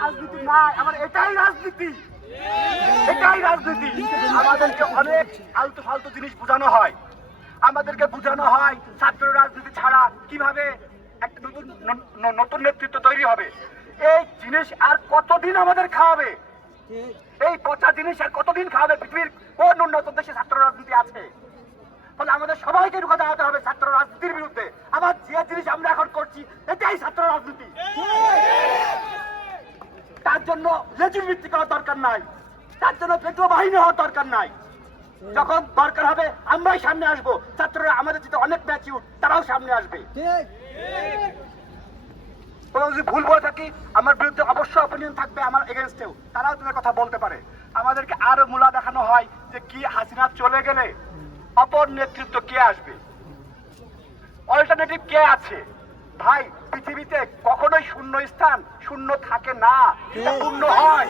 রাজনীতি নাই, আমার এটাই রাজনীতি। এটাই রাজনীতি। আমাদেরকে অনেক আলতু ফালতু জিনিস বোঝানো হয়। আমাদেরকে বোঝানো হয়, ছাত্র রাজনীতি ছাড়া কীভাবে একটা নতুন নতুন নেতৃত্ব তৈরি হবে। এই জিনিস আর কতদিন আমাদের খাওয়াবে? এই পচা জিনিস আর কতদিন খাওয়াবে? পৃথিবীর কোন উন্নত দেশে ছাত্র রাজনীতি আছে? ফলে আমাদের সবাইকে রুখে দাঁড়াতে হবে ছাত্র রাজনীতির বিরুদ্ধে আবার যে জিনিস আমরা এখন করছি এটাই ছাত্র রাজনীতি তার জন্য লেজুর ভিত্তি করার দরকার নাই। তার জন্য পেট্রো বাহিনী হওয়ার দরকার নাই। যখন দরকার হবে, আমরাই সামনে আসব। ছাত্ররা আমাদের যেটা অনেক ম্যাচিউর তারাও সামনে আসবে। যদি ভুল বলে থাকি, আমার বিরুদ্ধে অবশ্যই অপিনিয়ন থাকবে আমার এগেনস্টেও তারাও তাদের কথা বলতে পারে। আমাদেরকে আরও মূলা দেখানো হয় যে কি হাসিনা চলে গেলে অপর নেতৃত্ব কে আসবে? অল্টারনেটিভ কে আছে? ভাই, পৃথিবীতে কখনোই শূন্য স্থান শূন্য থাকে না পূর্ণ হয়।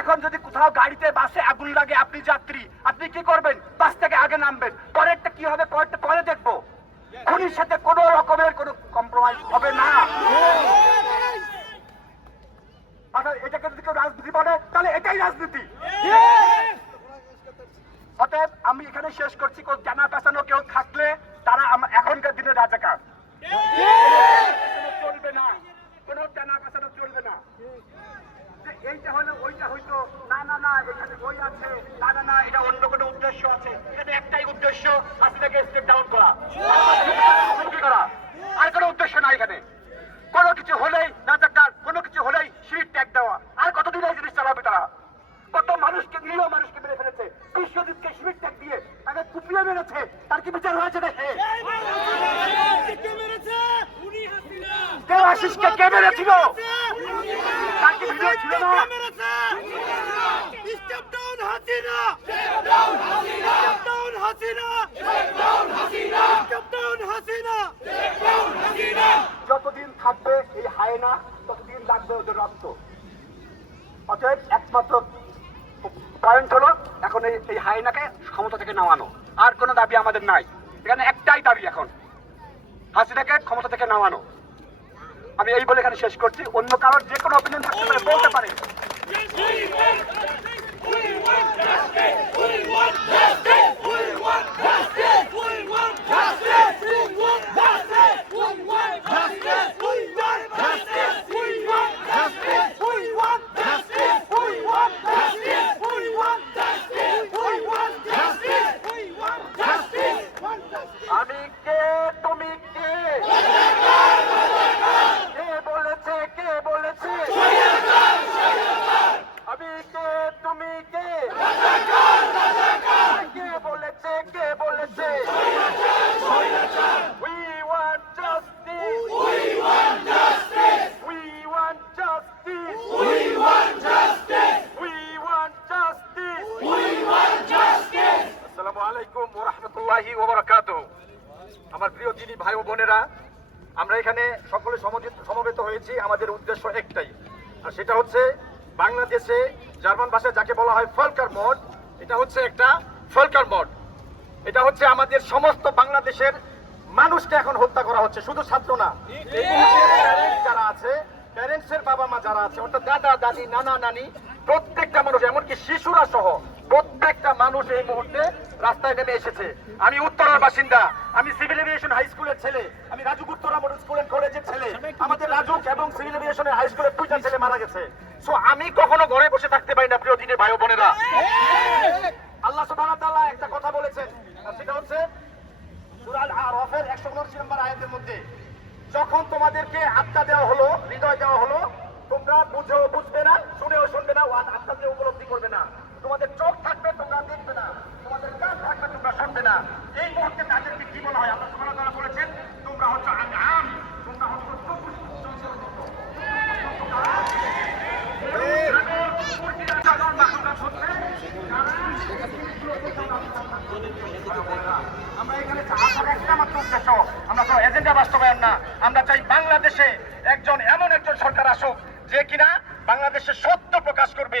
এখন যদি কোথাও গাড়িতে, বাসে আগুন লাগে, আপনি যাত্রী, আপনি কি করবেন? বাস থেকে আগে নামবেন। পরেরটা কি হবে? পরেরটা পরে দেখব। খুনির সাথে কোনো রকমের কোনো কম্প্রোমাইজ হবে না। এটাকে যদি কেউ রাজনীতি বলে, তাহলে এটাই রাজনীতি। অতএব আমি এখানে শেষ করছি। কোন জানা পেছানো কেউ থাকলে তারা এখনকার দিনে রাজাকার। আর কোনো উদ্দেশ্য নাই এখানে কোনো কিছু হলেই রাজাকার কোনো কিছু হলেই শির ট্যাগ দেওয়া আর কতদিন জিনিস চালাবে তারা? কত মানুষকে, নিরীহ মানুষকে মেরে ফেলেছে। বিশ্বজিৎকে শিবির ট্যাগ দিয়ে তাকে কুপিয়ে মেরেছে তার কি বিচার হয়েছে দেখে কেউ আশিসকে কে মেরেছিল তার কি ভিডিও ছিল না Step down Hasina! Step down Hasina! Step down Hasina! Step down Hasina! Step down Hasina! Step down Hasina! যতদিন থাকবে এই হায়না ততদিন লাগবে ওদের রক্ত অতএব একমাত্র পয়েন্ট হলো, এখন এই এই ক্ষমতা থেকে নামানো। আর কোনো দাবি আমাদের নাই। এখানে একটাই দাবি এখন। হাসিনাকে ক্ষমতা থেকে নামানো। আমি এই বলে এখানে শেষ করছি। অন্য কারোর যে কোনো অপিনিয়ন থাকতে পারে বলতে পারে আমি কে তুমি কে কে বলেছে কে বলেছে আমি কে তুমি কে কে বলেছে কে বলেছে We want justice. We want justice. We want justice. We want justice. We want justice. We want justice. আসসালামু আলাইকুম ওয়া রাহমাতুল্লাহি ওয়া বারাকাতুহু আমার প্রিয় দিনী ভাই ও বোনেরা আমরা এখানে সকলে সমবেত- সমবেত হয়েছি আমাদের উদ্দেশ্য একটাই আর সেটা হচ্ছে বাংলাদেশে জার্মান ভাষায় যাকে বলা হয় ফলকার মড এটা হচ্ছে একটা ফলকার মড এটা হচ্ছে আমাদের সমস্ত বাংলাদেশের মানুষকে এখন হত্যা করা হচ্ছে, শুধু ছাত্র না। যারা আছে, প্যারেন্টসের বাবা মা যারা আছে, অর্থাৎ দাদা, দাদি, নানা, নানি, প্রত্যেকটা মানুষ, এমনকি শিশুরা সহ প্রত্যেকটা মানুষ এই মুহূর্তে রাস্তায় নেমে এসেছে। আমি উত্তরার বাসিন্দা। আমি সিভিল এভিয়েশন হাই স্কুলের ছেলে। আমি Rajuk Uttara model school and কলেজের ছেলে। আমাদের রাজুক এবং সিভিল এভিয়েশনের হাই স্কুলের দুইটা ছেলে মারা গেছে। সো আমি কখনো ঘরে বসে থাকতে পারি না প্রিয় দিনের ভাই বোনেরা। আল্লাহ সুবহানাহু ওয়া তাআলা একটা কথা বলেছেন। সেটা হচ্ছে সূরা আল আরাফের 179 নম্বর আয়াতের মধ্যে যখন তোমাদেরকে আত্মা দেওয়া হলো হৃদয় দেওয়া হলো তোমরা বুঝেও বুঝবে না শুনেও শুনবে না আত্মা দিয়ে উপলব্ধি করবে না। তোমাদের চোখ থাকবে তোমরা দেখবে না। তোমাদের কান থাকবে, তোমরা শুনবে না। এই মুহূর্তে তাদেরকে কি বলা হয়? আল্লাহ সুবহানাহু বলেছেন, তোমরা হচ্ছে তোমরা হচ্ছে আমরা এখানে এজেন্ডা বাস্তবায়ন না। আমরা চাই বাংলাদেশে একজন, এমন একজন সরকার আসুক, যে কিনা বাংলাদেশের সত্য প্রকাশ করবে।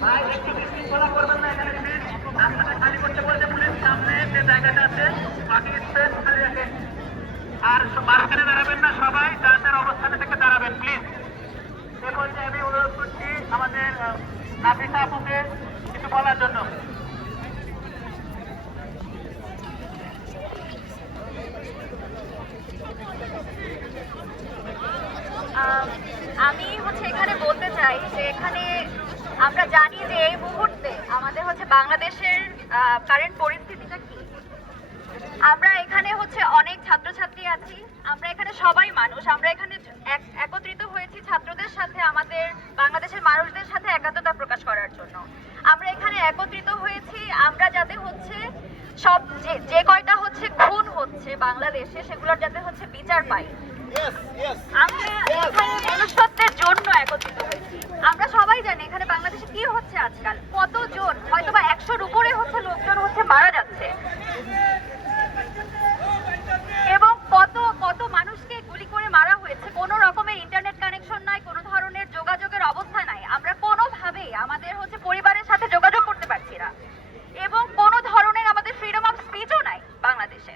ভাই একটু বিশৃঙ্খলা করবেন না এখানে প্লিজ রাস্তাটা খালি করতে বলছে পুলিশ সামনে যে জায়গাটা আছে বাকি স্পেস খালি রাখেন আর স- মাঝখানে দাঁড়াবেন না সবাই যার যার অবস্থানে থেকে দাঁড়াবেন প্লিজ সে বলছে আমি অনুরোধ করছি আমাদের আহ, নাফিসা আপুকে কিছু বলার জন্য আম, হচ্ছে এখানে বলতে চাই যে এখানে আমরা জানি যে এই মুহূর্তে আমাদের হচ্ছে বাংলাদেশের কারেন্ট পরিস্থিতিটা কি? আমরা এখানে হচ্ছে অনেক ছাত্রছাত্রী আছি আমরা এখানে সবাই মানুষ আমরা এখানে এক- একত্রিত হয়েছি ছাত্রদের সাথে আমাদের বাংলাদেশের মানুষদের সাথে একাত্মতা প্রকাশ করার জন্য। আমরা এখানে একত্রিত হয়েছি আমরা যাতে হচ্ছে সব যে যে কয়টা হচ্ছে খুন হচ্ছে বাংলাদেশে সেগুলোর যাতে হচ্ছে বিচার পাই। আমরা এখানে মনুষ্যত্বের জন্য একত্রিত হয়েছি। আমরা সবাই জানি এখানে বাংলাদেশে কি হচ্ছে আজকাল। কতজন? হয়তো বা একশোর উপরে হচ্ছে লোকজন হচ্ছে মারা যাচ্ছে এবং কত কত মানুষকে গুলি করে মারা হয়েছে কোনো রকমের ইন্টারনেট কানেকশন নাই কোনো ধরনের যোগাযোগের অবস্থা নাই আমরা কোনোভাবেই আমাদের হচ্ছে পরিবারের সাথে যোগাযোগ করতে পারছি না এবং কোনো ধরনের আমাদের ফ্রিডম অফ স্পিচও নাই বাংলাদেশে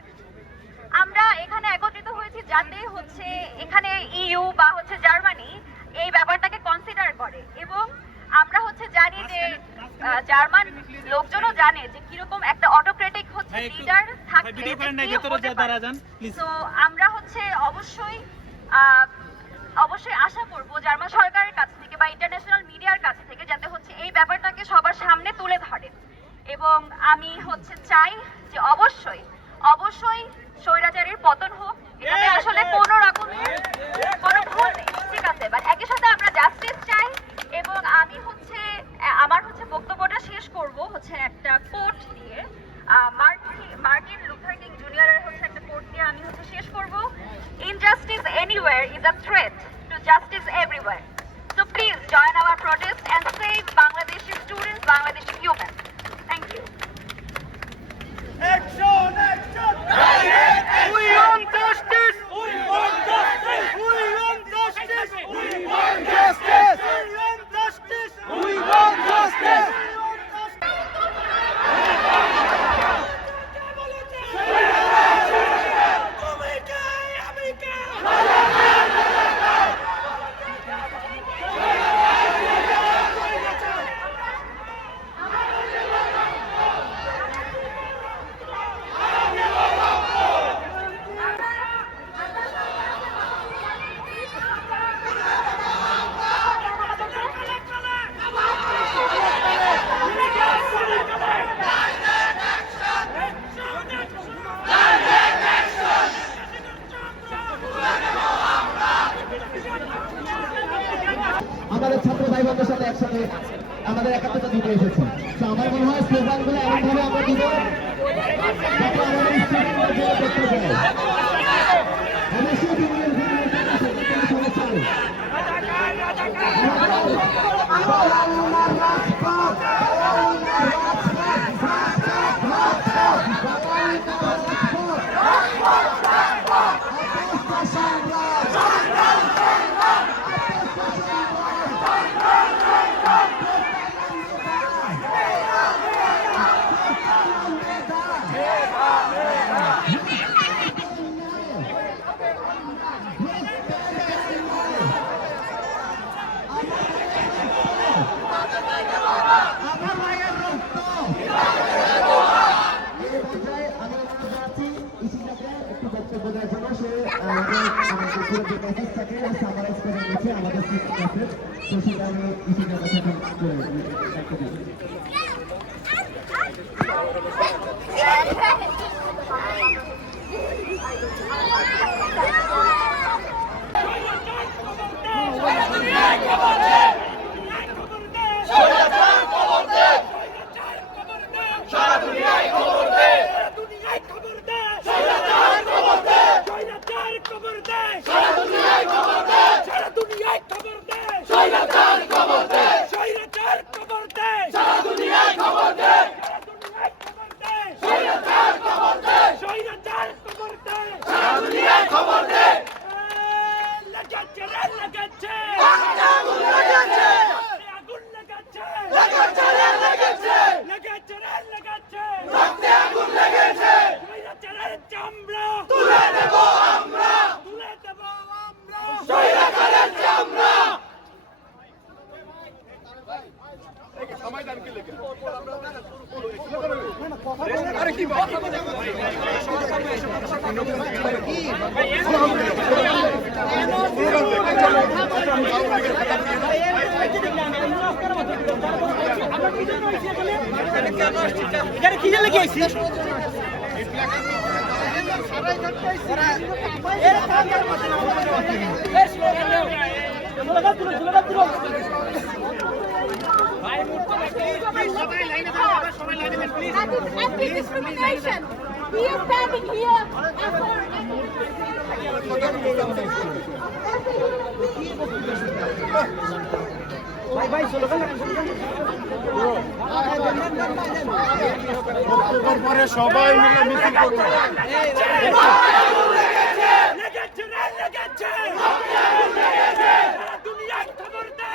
আমরা এখানে একত্রিত হয়েছি যাতে হচ্ছে এখানে ইইউ বা হচ্ছে জার্মানি এই ব্যাপারটাকে কনসিডার করে এবং আমরা হচ্ছে জানি যে আহ, জার্মান লোকজনও জানে যে কীরকম একটা অটোক্রেটিক হচ্ছে ভাই, একটু- লিডার ভাই, থাকলে ভিডিও করেন না, কি ভেতরে হতে যা পারে। দাঁড়া যান, please। তো আমরা হচ্ছে অবশ্যই অবশ্যই আশা করব জার্মান সরকারের কাছ থেকে বা ইন্টারন্যাশনাল মিডিয়ার কাছ থেকে যাতে হচ্ছে এই ব্যাপারটাকে সবার সামনে তুলে ধরে। এবং আমি হচ্ছে চাই যে অবশ্যই অবশ্যই স্বৈরাচারের পতন হোক। এখানে আসলে কোনো রকমের কোনো ভুল নেই। ঠিক আছে বাট একই সাথে আমরা জাস্টিস চাই এবং আমি হচ্ছে আমার হচ্ছে বক্তব্যটা শেষ করব হচ্ছে একটা কোট দিয়ে ah, Martin Martin Luther King জুনিয়রের হচ্ছে দিয়ে আমি হচ্ছে শেষ করব injustice anywhere is a threat to justice everywhere so please join our protest and save Bangladeshi students Bangladeshi human thank you Action! Action! We want justice! We want justice! We want justice! We want justice! We want justice! We want justice! আমাদের ছাত্র ভাই বোনদের সাথে একসাথে আমাদের একাত্মতা দিতে এসেছি। তো আমার মনে হয় স্লোগানগুলো এমনভাবে আমরা দিব যাতে আমাদের স্টুডেন্টরা Thank you. এর কাজ এর মধ্যে আমরা বলি এর সরকার আমরা লাগা দিল লাগা দিল Anti-discrimination. We are standing here as for লেগেছে রে লেগেছে সারা দুনিয়ায় খবর দে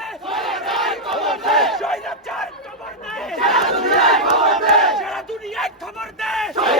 জয়নাচার খবর দে সারা দুনিয়ায় খবর দে। সারা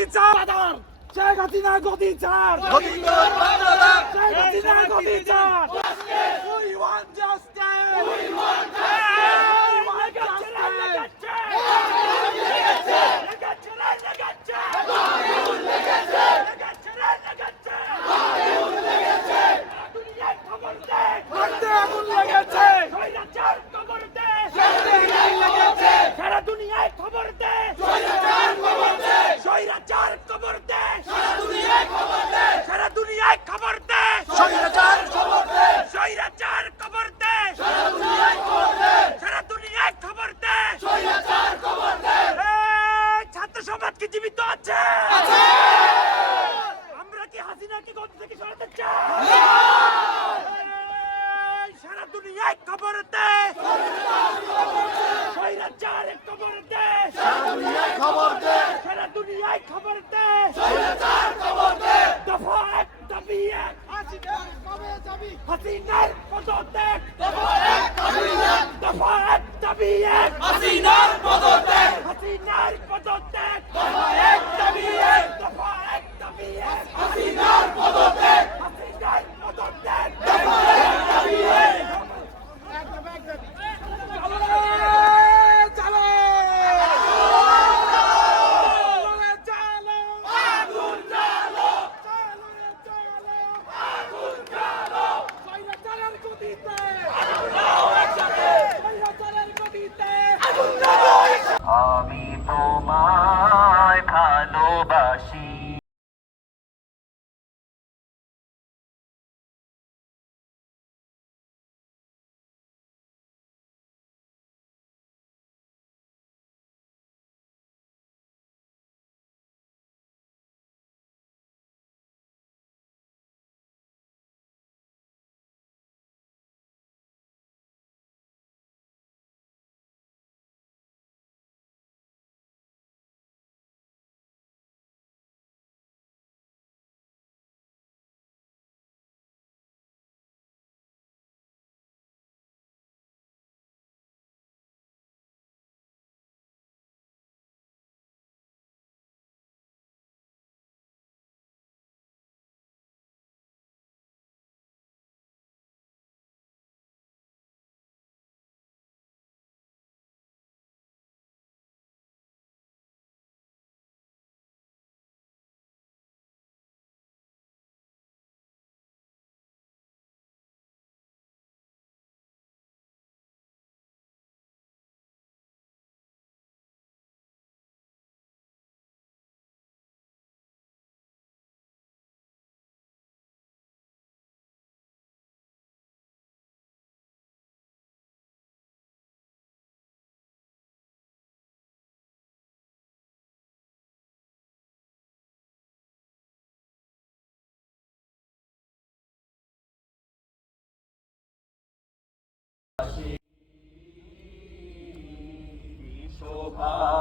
গতি চার শেখ হাসিনা গতি চার শেখ হাসিনা গতি চার We want justice! We want justice! We want justice! আগুন লেগেছে সারা দুনিয়ায় খবর দে। স্বৈরাচার খবর দে। সারা দুনিয়ায় খবর দে। স্বৈরাচার শোভা